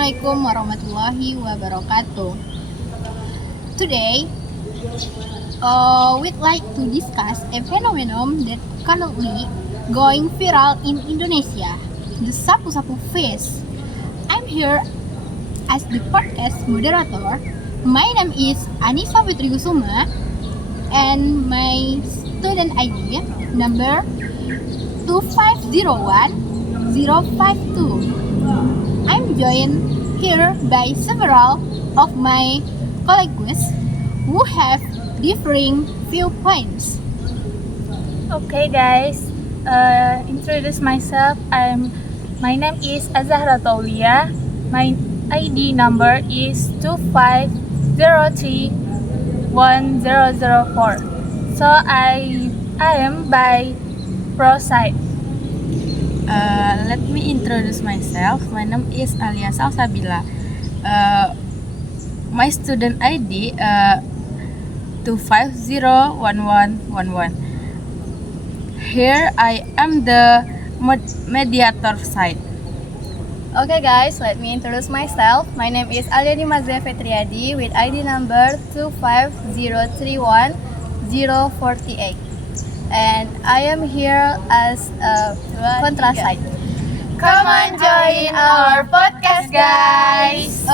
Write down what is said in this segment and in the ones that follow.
Assalamualaikum warahmatullahi wabarakatuh. Today, we'd like to discuss a phenomenon that currently going viral in Indonesia, the sapu-sapu face. I'm here as the podcast moderator. My name is Anissa Fitri Kusuma, and my student ID number 2501052. I'm joined here by several of my colleagues who have differing viewpoints. Okay, guys. Introduce myself. My name is Azahra Taulia. My ID number is 25031004. So I am by pro side. Let me introduce myself. My name is Alia Salsabila. My student ID 2501111. Here I am the mediator side. Okay guys, let me introduce myself. My name is Aliani Mazia Fetriadi with ID number 250311048. And I am here as a contra side. Come on, join our podcast, guys.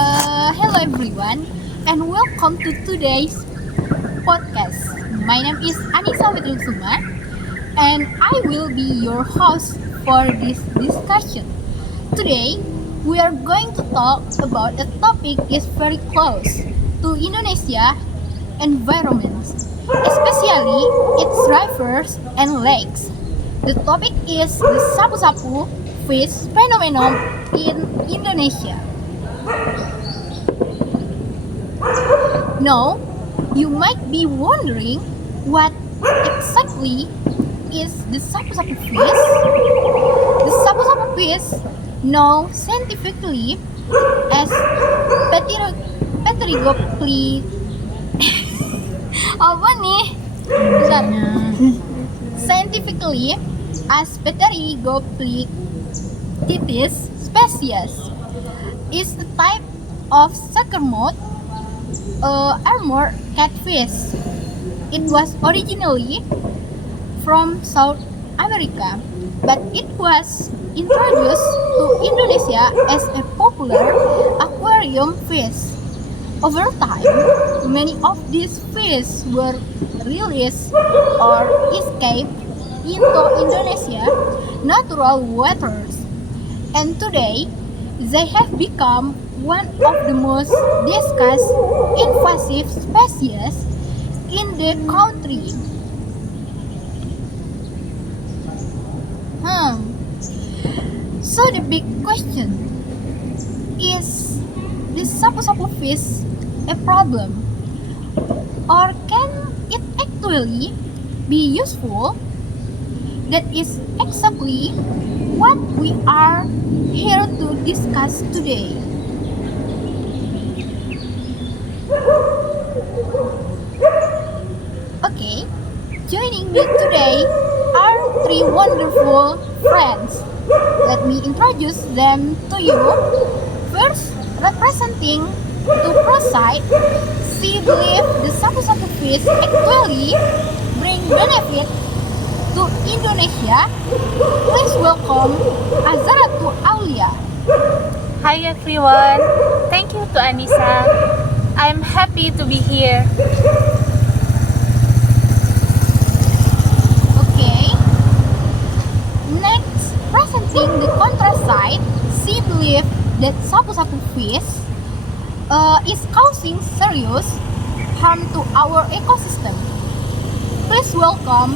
Hello everyone, and welcome to today's podcast. My name is Anissa Fitri Kusuma, and I will be your host for this discussion. Today, we are going to talk about a topic is very close to Indonesia environment, especially its rivers and lakes. The topic is the sapu-sapu fish phenomenon in Indonesia. Now, you might be wondering what exactly is the sapu-sapu fish? The sapu-sapu fish, known scientifically as Pterygople apa nih? Bentar. Scientifically as Pterygoplitis species is a type of suckermouth armored catfish. It was originally from South America, but it was introduced to Indonesia as a popular aquarium fish. Over time, many of these fish were released or escaped into Indonesia's natural waters, and today they have become one of the most discussed invasive species in the country. So the big question is this sapu-sapu fish a problem, or can it actually be useful? That is exactly what we are here to discuss today. Okay, joining me today are three wonderful friends. Let me introduce them to you. First, representing to Proside, she believes the sapu-sapu fish actually bring benefit to Indonesia. Please welcome Azaratu Aulia. Hi everyone. Thank you to Anissa. I'm happy to be here. Okay. Next, presenting the contra side, she believes that sapu-sapu fish is causing serious harm to our ecosystem. Please welcome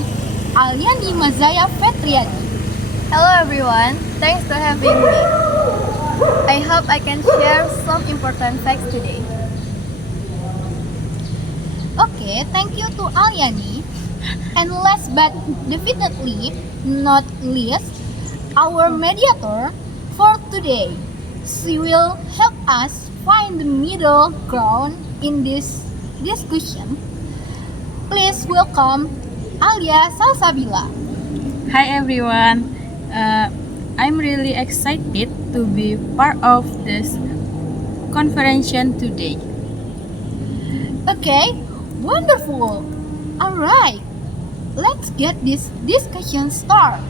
Aliani Mazaya Fetriadi. Hello everyone, thanks for having me. I hope I can share some important facts today. Okay, thank you to Aliani. And last but definitely not least, our mediator for today. She will help us find the middle ground in this discussion. Please welcome Alia Salsabila. Hi everyone. I'm really excited to be part of this conference today. Okay, wonderful. Alright, let's get this discussion started.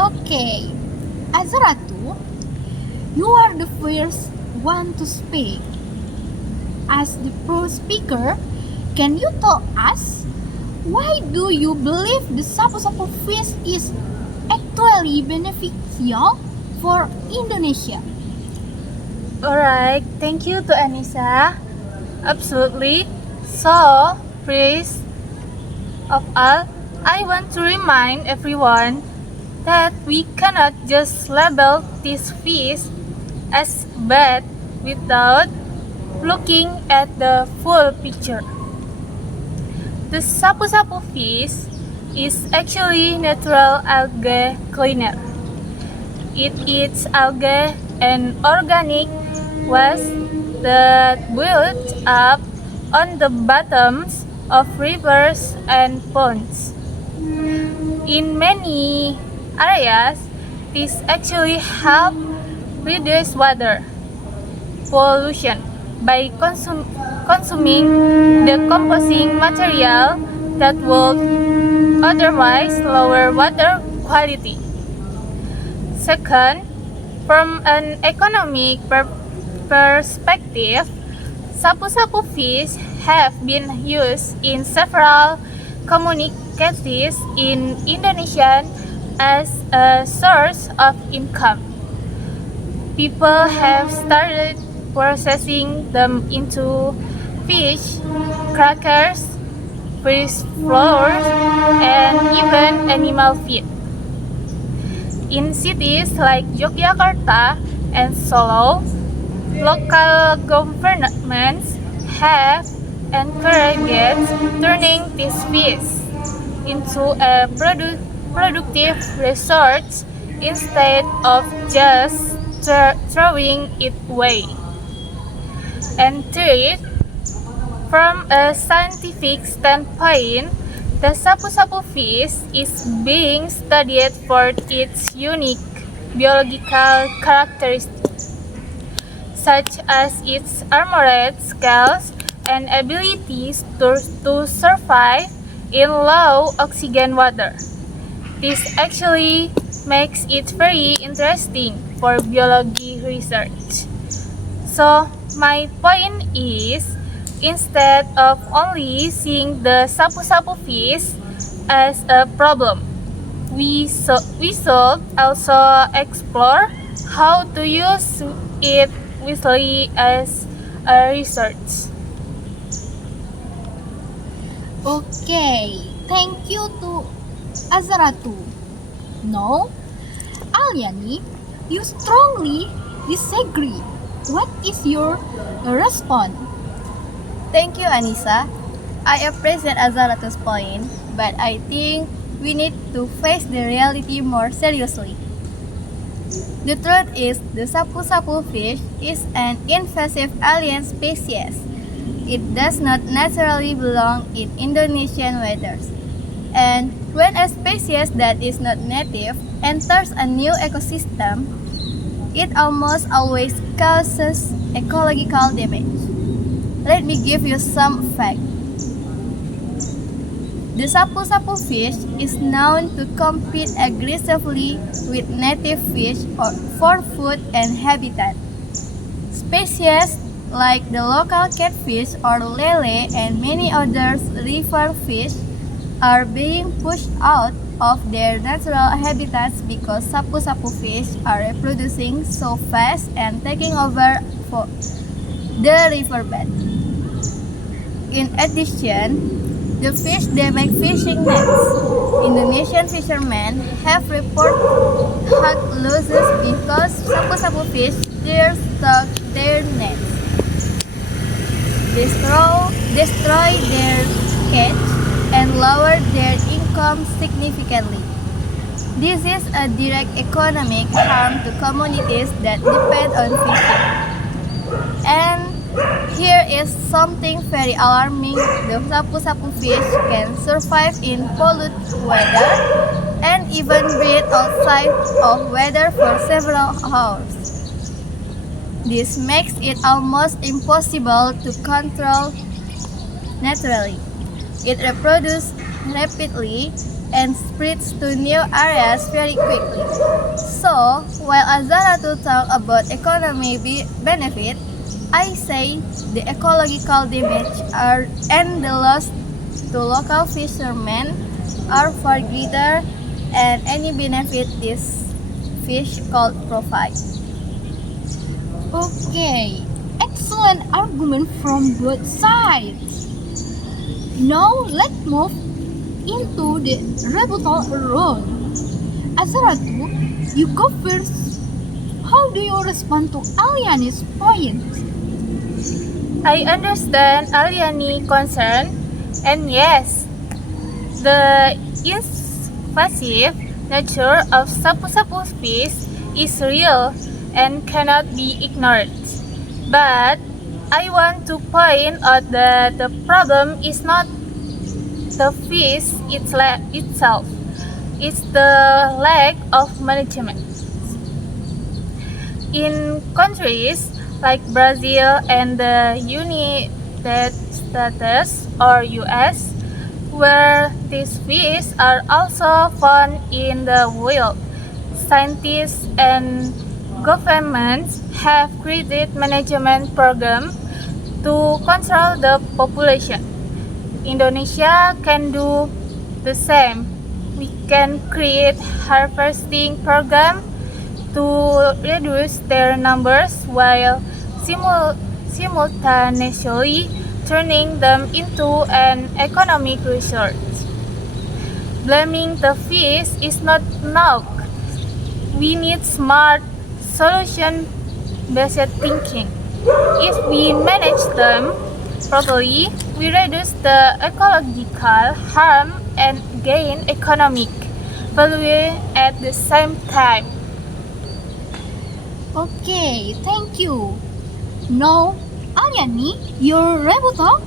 Okay, Azratu, you are the first one to speak. As the first speaker, can you tell us why do you believe the sapu-sapu fish is actually beneficial for Indonesia? Alright, thank you to Anissa. Absolutely. So, first of all, I want to remind everyone that we cannot just label this fish as bad without looking at the full picture. The sapu-sapu fish is actually natural algae cleaner. It eats algae and organic waste that build up on the bottoms of rivers and ponds. In many areas, this actually helps reduce water pollution by consuming decomposing material that would otherwise lower water quality. Second, from an economic perspective, sapu-sapu fish have been used in several communities in Indonesia as a source of income. People have started processing them into fish, crackers, fish flours, and even animal feed. In cities like Yogyakarta and Solo, local governments have encouraged turning these fish into a productive resource instead of just throwing it away. And third, from a scientific standpoint, the sapu-sapu fish is being studied for its unique biological characteristics, such as its armored scales and abilities to survive in low oxygen water. This actually makes it very interesting for biology research. So, my point is, instead of only seeing the sapu-sapu fish as a problem, we should also explore how to use it wisely as a research. Okay, thank you to Azratu. No, Alyani, you strongly disagree. What is your response? Thank you, Anissa. I appreciate Azaratu's point, but I think we need to face the reality more seriously. The truth is, the sapu-sapu fish is an invasive alien species. It does not naturally belong in Indonesian waters. And when a species that is not native enters a new ecosystem, it almost always causes ecological damage. Let me give you some facts. The sapu-sapu fish is known to compete aggressively with native fish for food and habitat. Species like the local catfish or lele and many other river fish are being pushed out of their natural habitats because sapu-sapu fish are reproducing so fast and taking over for the riverbed. In addition, the fish they make fishing nets. Indonesian fishermen have reported hog losses because sapu-sapu fish stuck their nets, destroy their catch, and lower their income significantly. This is a direct economic harm to communities that depend on fishing. And here is something very alarming. The sapu-sapu fish can survive in polluted water and even breathe outside of weather for several hours. This makes it almost impossible to control naturally. It reproduces rapidly and spreads to new areas very quickly. So, while Azaratu talk about economic benefit, I say the ecological damage and the loss to local fishermen are far greater and any benefit this fish could provide. Okay, excellent argument from both sides. Now let's move into the rebuttal round. Azaratu, you go first. How do you respond to Aliani's point? I understand Aliani's concern, and yes, the invasive nature of sapu-sapu fish is real and cannot be ignored. But I want to point out that the problem is not the fish itself, it's the lack of management. In countries like Brazil and the United States or US, where these fish are also found in the wild, scientists and governments have created management programs to control the population. Indonesia can do the same. We can create harvesting programs to reduce their numbers while simultaneously turning them into an economic resource. Blaming the fish is not enough. We need smart solution-based thinking. If we manage them properly, we reduce the ecological harm and gain economic value at the same time. Okay, thank you. Now, Aliani, your rebuttal?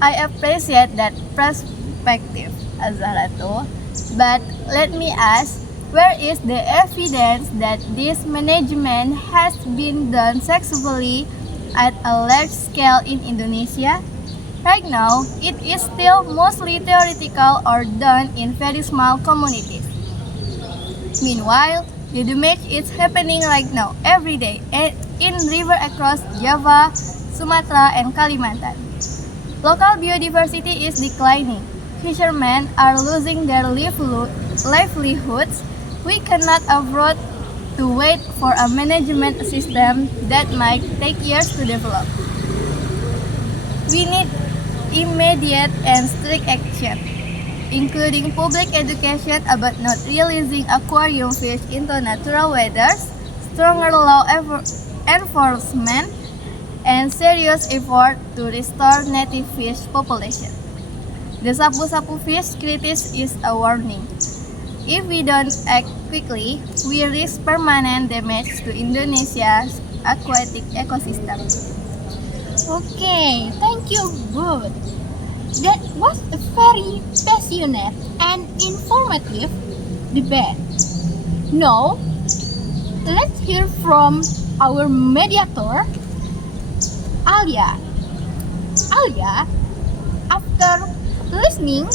I appreciate that perspective, Azaratu, but let me ask, where is the evidence that this management has been done successfully at a large scale in Indonesia? Right now, it is still mostly theoretical or done in very small communities. Meanwhile, the damage is happening right now, every day, in river across Java, Sumatra, and Kalimantan. Local biodiversity is declining. Fishermen are losing their livelihoods. We cannot afford to wait for a management system that might take years to develop. We need immediate and strict action, including public education about not releasing aquarium fish into natural waters, stronger law enforcement, and serious effort to restore native fish population. The sapu-sapu fish crisis is a warning. If we don't act quickly, we risk permanent damage to Indonesia's aquatic ecosystem. Okay, thank you both. That was a very passionate and informative debate. Now, let's hear from our mediator, Alia. Alia, after listening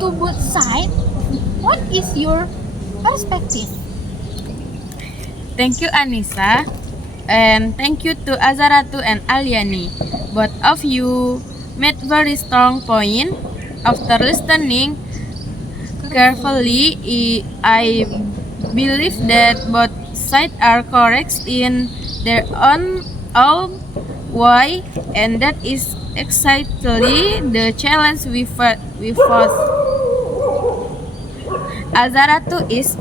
to both sides, what is your perspective? Thank you, Anissa, and thank you to Azaratu and Aliani. Both of you made very strong point. After listening carefully, I believe that both sides are correct in their own way, and that is exactly the challenge we face. Azaratu is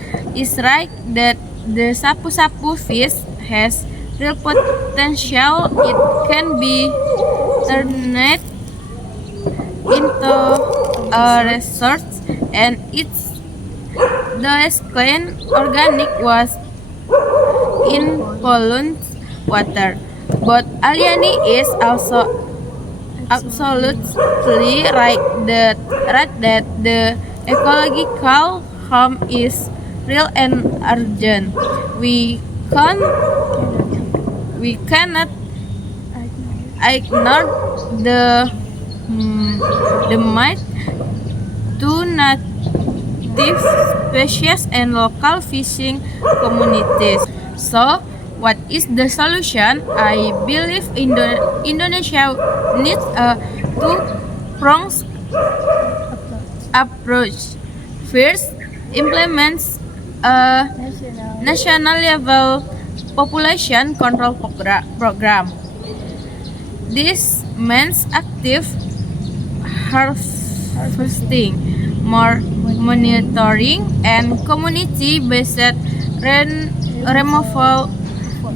right that the sapu-sapu fish has real potential. It can be turned into a resource, and it's the clean organic was in polluted water. But Aliani is also absolutely right that the ecological harm is real and urgent. We cannot ignore the might to native species and local fishing communities. So, what is the solution? I believe Indonesia needs a two-pronged approach. First, implements a national level population control program. This means active harvesting, more monitoring, and community-based removal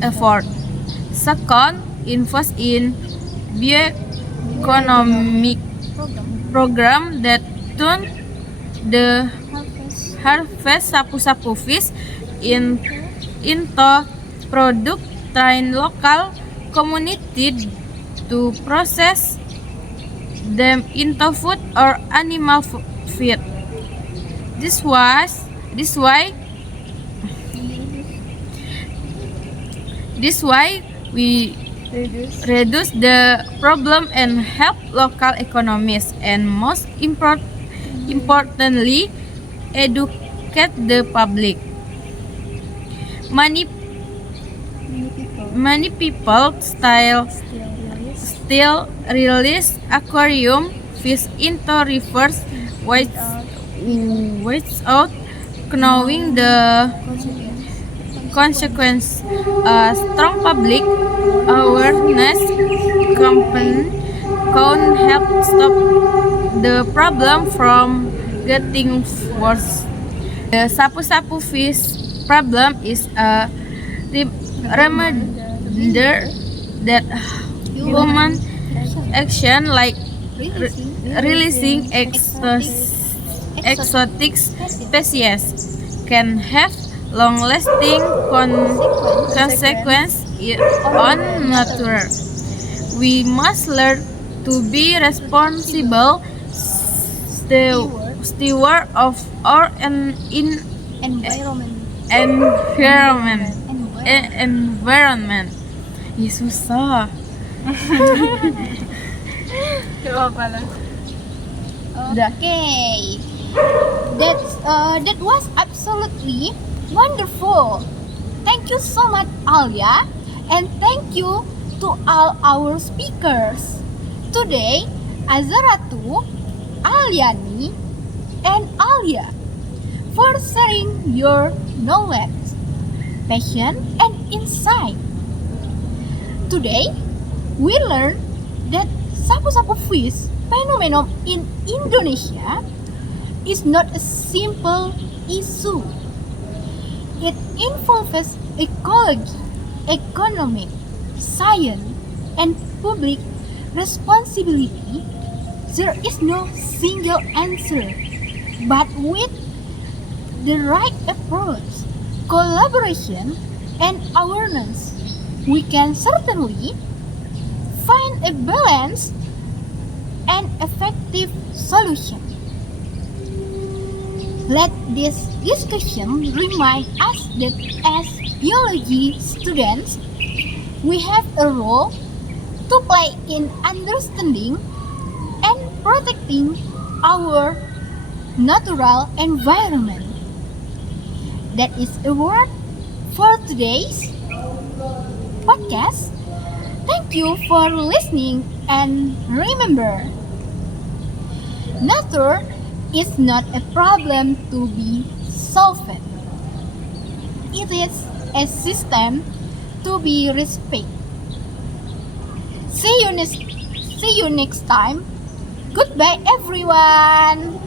effort. Second, invest in bioeconomic program that turn the harvest sapu-sapu fish into product train local community to process them into food or animal feed. This why we reduce the problem and help local economies, and most importantly, educate the public. Many people still release aquarium fish into rivers without knowing the consequence. A strong public awareness campaign can help stop the problem from getting worse. The sapu-sapu fish problem is a reminder that human action like releasing exotic species can have long-lasting consequences on nature. We must learn to be responsible steward of our environment. Ih, susah. Okay, that was absolutely wonderful. Thank you so much, Alia, and thank you to all our speakers today, Azaratu, Aliani, and Alia, for sharing your knowledge, passion, and insight. Today, we learned that sapu-sapu fish phenomenon in Indonesia is not a simple issue. It involves ecology, economic, science, and public responsibility. There is no single answer, but with the right approach, collaboration, and awareness, we can certainly find a balanced and effective solution. Let this discussion remind us that as biology students, we have a role to play in understanding and protecting our natural environment. That is a word for today's podcast. Thank you for listening, and remember, nature is not a problem to be solved. It is a system to be respected. See you next time. Goodbye, everyone.